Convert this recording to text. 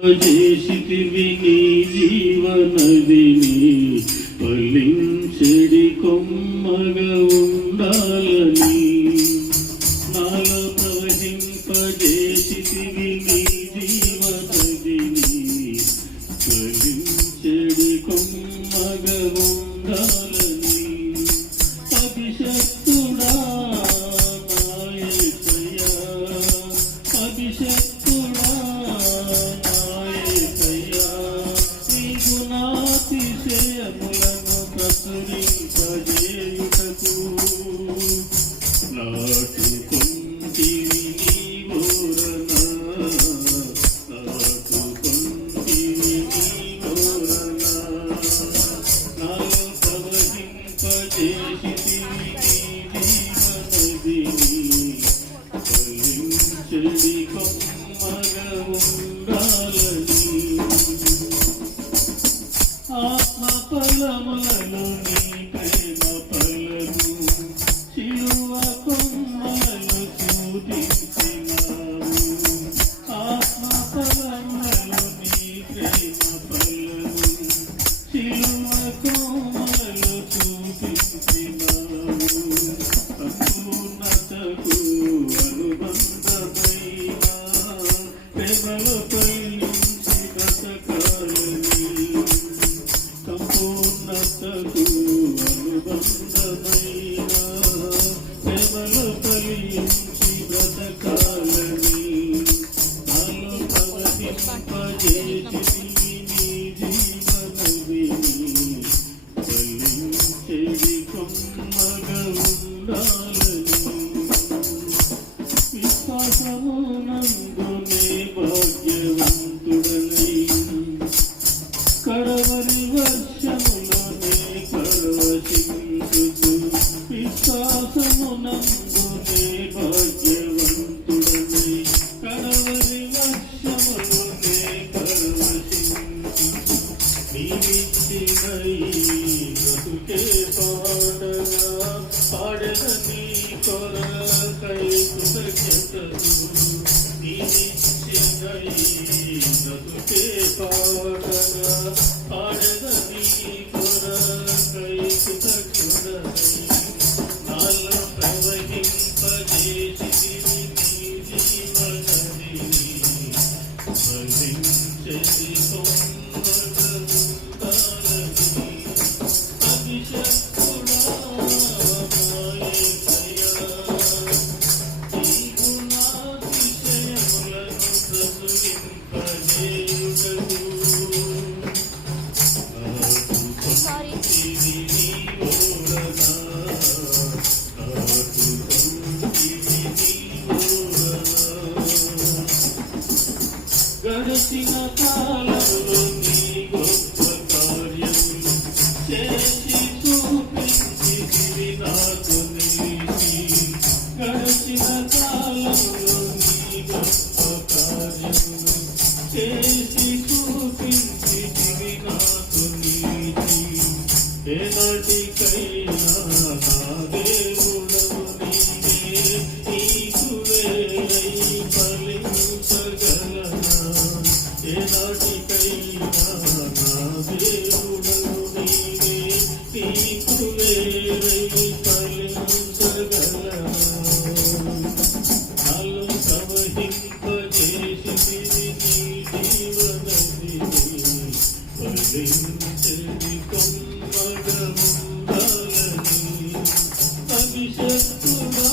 చేసితివి నీ జీవనదిని ఫలించెడి కొమ్మగా ఉండాలని నాలో ప్రవహింపజేసితివి నీ జీవనదిని ఫలించెడి కొమ్మగా ఉండాలని అభిషక్తుడా నాయసయ్యా అభిషక్తుడా గుణాతిశయములను ప్రచురింపజేయుటకు నాటుకొంటివి నీ ఓరన నాటుకొంటివి నీ ఓరన నాలో ప్రవహింపజేసితివి నీ జీవనదిని ఫలించెడి కొమ్మగా ఉండాలని ఆత్మ ఫలములను నీ ప్రేమ ఫలము శిలువ కొమ్మలను చూపించినావు ఆత్మ ఫలములను నీ ప్రేమ ఫలము శిలువ కొమ్మలను చూపించినావు సంపూర్ణతకు అనుబంధమైన ప్రేమలో పయనించి బ్రతకాలని సంపూర్ణతకు అనుబంధమైన ప్రేమలో ఫలించి బ్రతకాలని నాలో ప్రవహింపజేసితివి నీ జీవనదిని ఫలించెడి కొమ్మగా ఉండాలని విశ్వాసమునందునే భాగ్యవంతుడనై కడవరి వర్షములోనే పరవశించుచు విశ్వాసమునందునే భాగ్యవంతుడనై కడవరి వర్షములోనే పరవశించుచు నీవిచ్చిన ఈ బ్రతుకే పాడగా పాడగ నీ కొరకై కృతజ్ఞతలు నీవిచ్చిన ఈ బ్రతుకే పాడగా పాడగ నీ కొరకై కృతజ్ఞతలై నాలో ప్రవహింపజేసితివి నీ జీవనదిని ఫలించెడి కొమ్మగా ఉండాలని అభిషక్తుడా నాయసయ్యా ఈ గుణాతిశయములను ప్రచురింపజేయుటకు నాటుకొంటివి నీ ఓరన నాటుకొంటివి నీ ఓరన గడిచిన కాలంలో నీ గొప్ప కార్యములు చేసి చూపించితివి నాకు నిలిచి గడిచిన కాలంలో నీ గొప్ప కార్యములు చేసి చూపించితివి నాకు నిలిచి ఏనాటికైనా నా దేవుడవు నీవే నీకు వేరై ఫలించగలనా ఏనాటికైనా నా దేవుడవు నీవే నీకు వేరై ఫలించగలనా నాలో ప్రవహింపజేసితివి నీ జీవనదిని ఫలించెడి కొమ్మగా ఉండాలని అభిషక్తుడా